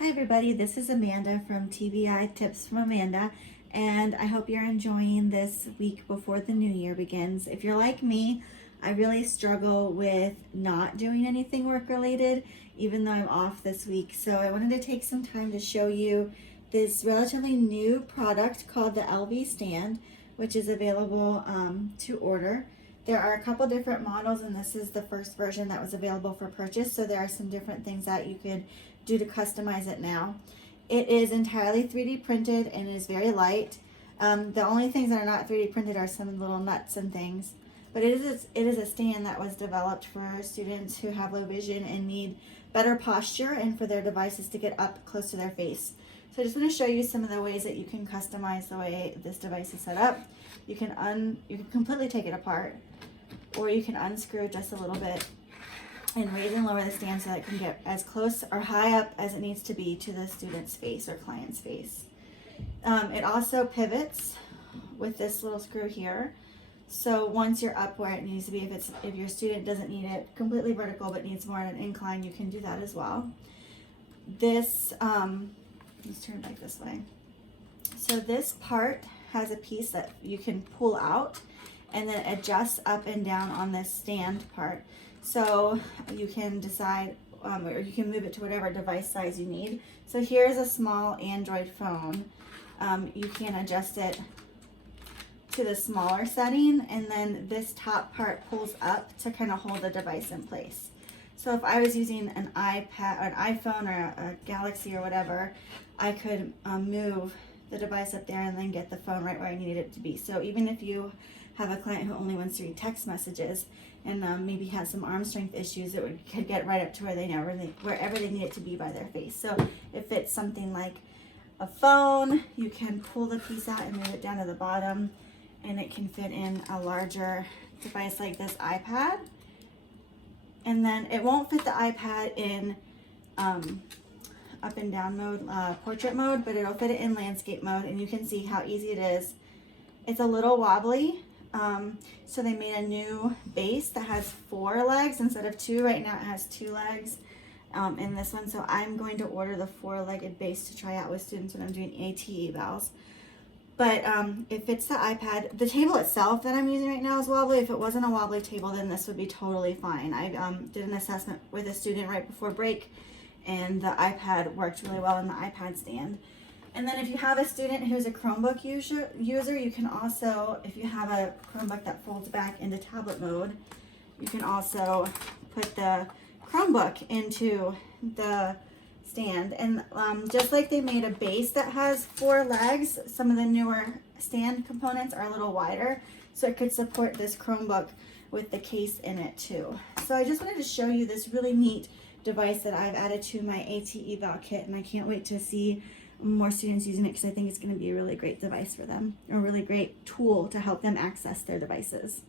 Hi everybody, this is Amanda from TBI Tips from Amanda, and I hope you're enjoying this week before the new year begins. If you're like me, I really struggle with not doing anything work related, even though I'm off this week. So I wanted to take some time to show you this relatively new product called the LV Stand, which is available to order. There are a couple different models, and this is the first version that was available for purchase, so there are some different things that you could do to customize it now. It is entirely 3D printed and is very light. The only things that are not 3D printed are some little nuts and things. But it is a stand that was developed for students who have low vision and need better posture and for their devices to get up close to their face. So I just want to show you some of the ways that you can customize the way this device is set up. You can completely take it apart, or you can unscrew just a little bit and raise and lower the stand so that it can get as close or high up as it needs to be to the student's face or client's face. It also pivots with this little screw here. So once you're up where it needs to be, if your student doesn't need it completely vertical but needs more at an incline, you can do that as well. This, let's turn it back this way. So this part has a piece that you can pull out and then adjust up and down on this stand part. So you can decide, or you can move it to whatever device size you need. So here's a small Android phone. You can adjust it to the smaller setting, and then this top part pulls up to kind of hold the device in place. So if I was using an iPad or an iPhone or a Galaxy or whatever, I could move the device up there and then get the phone right where I needed it to be. So even if you have a client who only wants to read text messages and maybe has some arm strength issues, could get right up to wherever they need it to be by their face. So if it's something like a phone, you can pull the piece out and move it down to the bottom, and it can fit in a larger device like this iPad. And then it won't fit the iPad in up and down mode, portrait mode, but it'll fit it in landscape mode, and you can see how easy it is. It's a little wobbly. So they made a new base that has 4 legs instead of 2. Right now it has 2 legs in this one. So I'm going to order the 4-legged base to try out with students when I'm doing AT evals. But it fits the iPad. The table itself that I'm using right now is wobbly. If it wasn't a wobbly table, then this would be totally fine. I did an assessment with a student right before break, and the iPad worked really well in the iPad stand. And then if you have a student who's a Chromebook user, you can also, if you have a Chromebook that folds back into tablet mode, you can also put the Chromebook into the stand. And just like they made a base that has 4 legs, some of the newer stand components are a little wider, so it could support this Chromebook with the case in it too. So I just wanted to show you this really neat device that I've added to my AT eval kit, and I can't wait to see more students using it because I think it's going to be a really great device for them, a really great tool to help them access their devices.